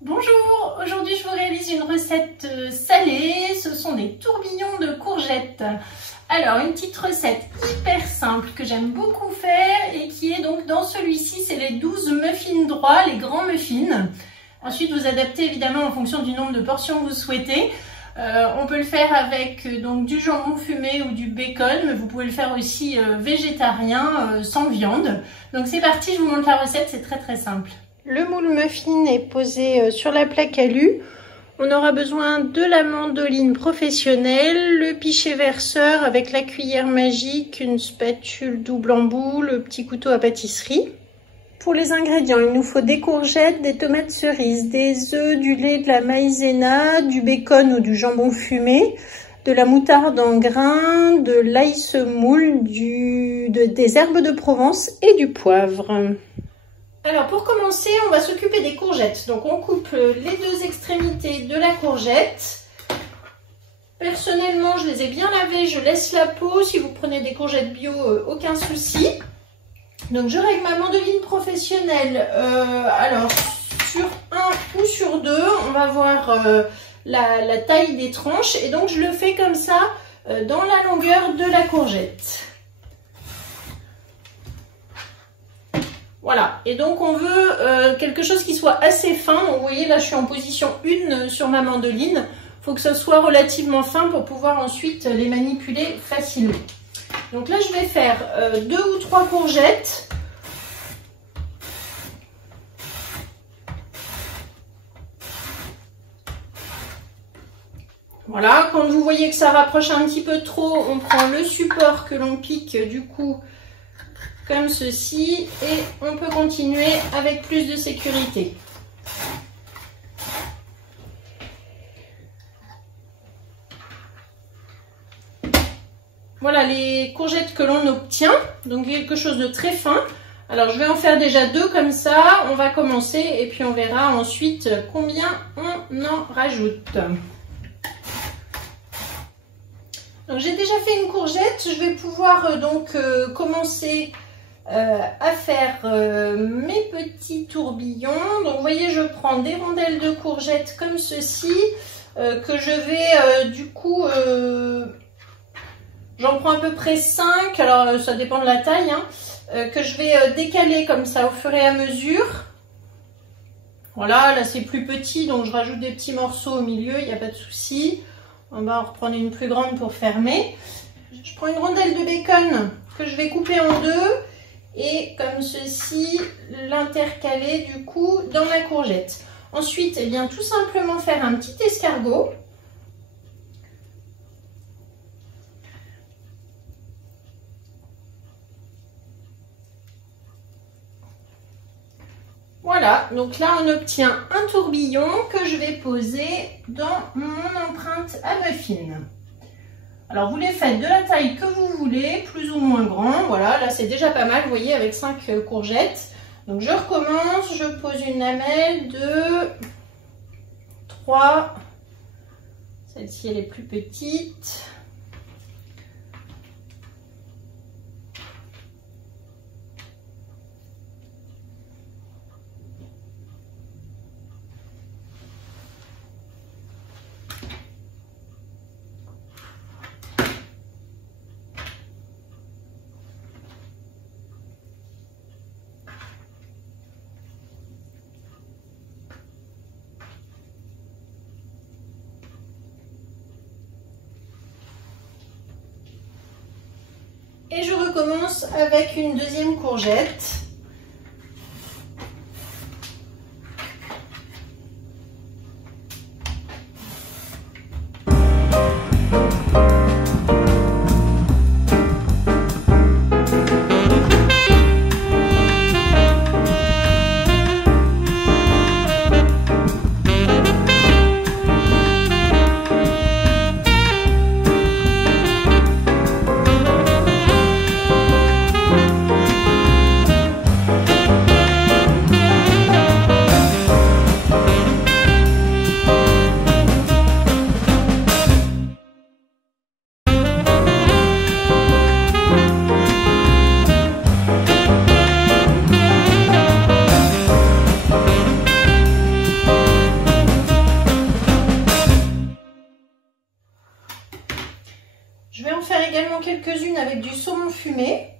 Bonjour, aujourd'hui je vous réalise une recette salée, ce sont des tourbillons de courgettes. Alors une petite recette hyper simple que j'aime beaucoup faire et qui est donc dans celui-ci, c'est les 12 muffins droits, les grands muffins. Ensuite vous adaptez évidemment en fonction du nombre de portions que vous souhaitez. On peut le faire avec donc du jambon fumé ou du bacon, mais vous pouvez le faire aussi végétarien, sans viande. Donc c'est parti, je vous montre la recette, c'est très simple. Le moule muffin est posé sur la plaque alu. On aura besoin de la mandoline professionnelle, le pichet verseur avec la cuillère magique, une spatule double embout, le petit couteau à pâtisserie. Pour les ingrédients, il nous faut des courgettes, des tomates cerises, des œufs, du lait, de la maïzena, du bacon ou du jambon fumé, de la moutarde en grains, de l'ail semoule, des herbes de Provence et du poivre. Alors pour commencer, on va s'occuper des courgettes. Donc on coupe les deux extrémités de la courgette. Personnellement, je les ai bien lavées, je laisse la peau. Si vous prenez des courgettes bio, aucun souci. Donc je règle ma mandoline professionnelle. Alors sur 1 ou sur 2, on va voir la taille des tranches. Et donc je le fais comme ça dans la longueur de la courgette. Voilà, et donc on veut quelque chose qui soit assez fin. Donc vous voyez, là je suis en position 1 sur ma mandoline. Il faut que ce soit relativement fin pour pouvoir ensuite les manipuler facilement. Donc là je vais faire 2 ou 3 courgettes. Voilà, quand vous voyez que ça rapproche un petit peu trop, on prend le support que l'on pique du coup comme ceci et on peut continuer avec plus de sécurité. Voilà les courgettes que l'on obtient, donc quelque chose de très fin. Alors je vais en faire déjà 2 comme ça, on va commencer et puis on verra ensuite combien on en rajoute. Donc j'ai déjà fait une courgette, je vais pouvoir donc commencer à faire mes petits tourbillons. Donc vous voyez, je prends des rondelles de courgettes comme ceci que je vais du coup j'en prends à peu près 5, alors ça dépend de la taille hein, que je vais décaler comme ça au fur et à mesure. Voilà, là c'est plus petit donc je rajoute des petits morceaux au milieu, il n'y a pas de souci. On va en reprendre une plus grande pour fermer. Je prends une rondelle de bacon que je vais couper en 2 et comme ceci l'intercaler du coup dans la courgette. Ensuite, eh bien, tout simplement faire un petit escargot. Voilà, donc là on obtient un tourbillon que je vais poser dans mon empreinte à muffin. Alors vous les faites de la taille que vous voulez, plus ou moins grand. Voilà, là c'est déjà pas mal, vous voyez, avec 5 courgettes. Donc je recommence, je pose une lamelle, 2, 3. Celle-ci elle est plus petite. Et je recommence avec une deuxième courgette. voyons quelques-unes avec du saumon fumé.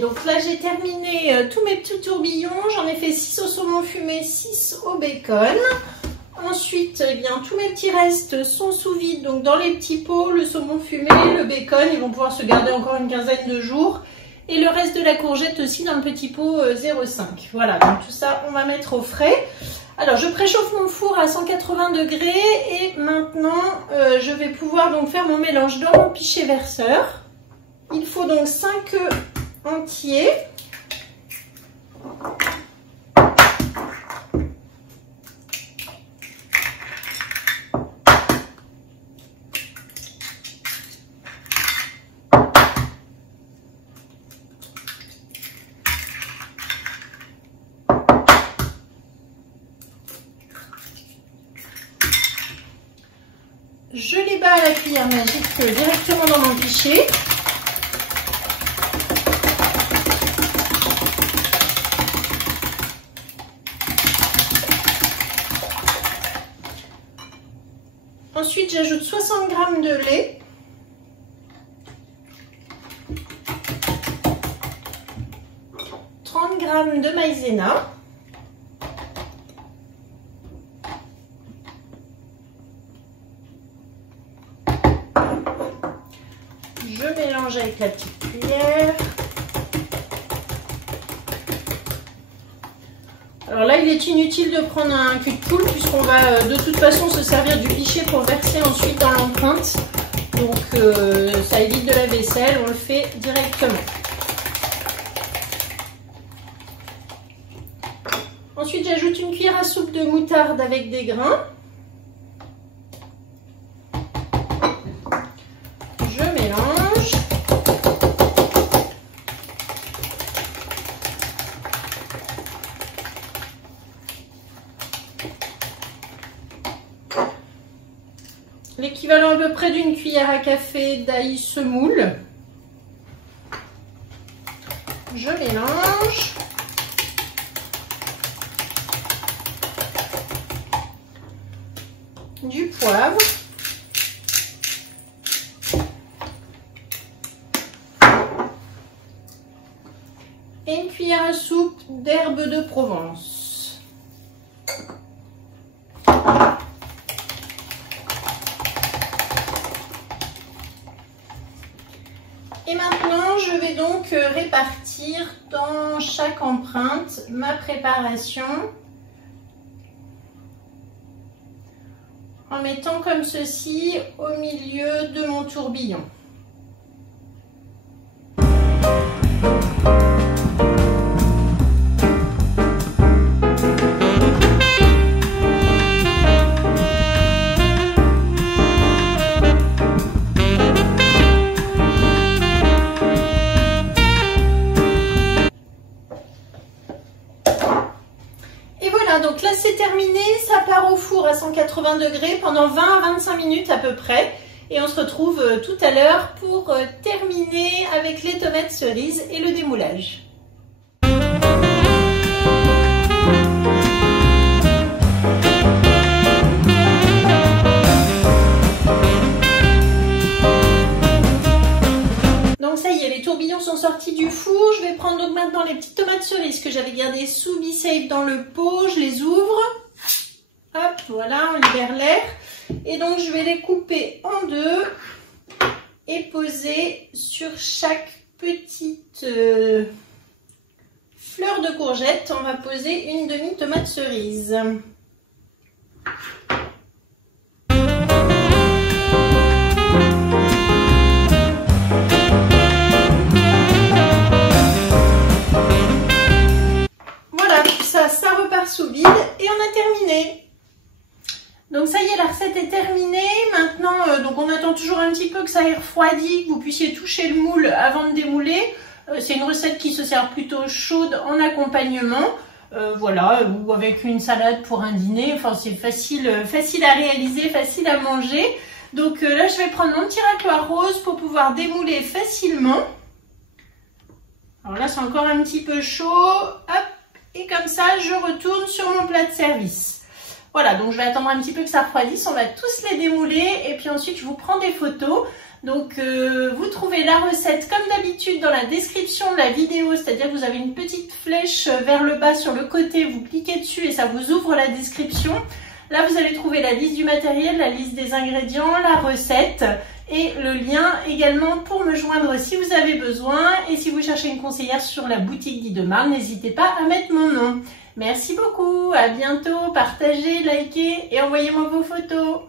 Donc là j'ai terminé tous mes petits tourbillons, j'en ai fait 6 au saumon fumé, 6 au bacon. Ensuite, eh bien, tous mes petits restes sont sous vide, donc dans les petits pots, le saumon fumé, le bacon, ils vont pouvoir se garder encore une quinzaine de jours. Et le reste de la courgette aussi dans le petit pot 0,5. Voilà, donc tout ça on va mettre au frais. Alors je préchauffe mon four à 180 degrés et maintenant je vais pouvoir donc faire mon mélange dans mon pichet verseur. Il faut donc 5 œufs entiers. Je les bats à la cuillère magique directement dans mon pichet. Ensuite, j'ajoute 60 g de lait. De maïzena. Je mélange avec la petite cuillère. Alors là, il est inutile de prendre un cul de poule puisqu'on va de toute façon se servir du pichet pour verser ensuite dans l'empreinte. Donc ça évite de la vaisselle, on le fait directement. Ensuite, j'ajoute une cuillère à soupe de moutarde avec des grains. Je mélange. L'équivalent à peu près d'une cuillère à café d'ail semoule. Je mélange. Du poivre, et une cuillère à soupe d'herbes de Provence. Et maintenant, je vais donc répartir dans chaque empreinte ma préparation. En mettant comme ceci au milieu de mon tourbillon. Donc là c'est terminé, ça part au four à 180 degrés pendant 20 à 25 minutes à peu près et on se retrouve tout à l'heure pour terminer avec les tomates cerises et le démoulage. Donc ça y est, les tourbillons sont sortis du four. Je vais prendre donc maintenant les petites tomates cerises que j'avais gardées sous Be-Safe dans le pot. Je les ouvre. Hop, voilà, on libère l'air. Et donc je vais les couper en deux et poser sur chaque petite fleur de courgette. On va poser une demi-tomate cerise. toujours un petit peu que ça ait refroidi, que vous puissiez toucher le moule avant de démouler. C'est une recette qui se sert plutôt chaude en accompagnement. Voilà, ou avec une salade pour un dîner. Enfin, c'est facile à réaliser, facile à manger. Donc là, je vais prendre mon petit racloir rose pour pouvoir démouler facilement. Alors là, c'est encore un petit peu chaud. Hop, et comme ça, je retourne sur mon plat de service. Voilà, donc je vais attendre un petit peu que ça refroidisse. On va tous les démouler et puis ensuite, je vous prends des photos. Donc, vous trouvez la recette comme d'habitude dans la description de la vidéo, c'est-à-dire que vous avez une petite flèche vers le bas sur le côté, vous cliquez dessus et ça vous ouvre la description. Là, vous allez trouver la liste du matériel, la liste des ingrédients, la recette et le lien également pour me joindre si vous avez besoin. Et si vous cherchez une conseillère sur la boutique d'Idemar, n'hésitez pas à mettre mon nom. Merci beaucoup, à bientôt, partagez, likez et envoyez-moi vos photos.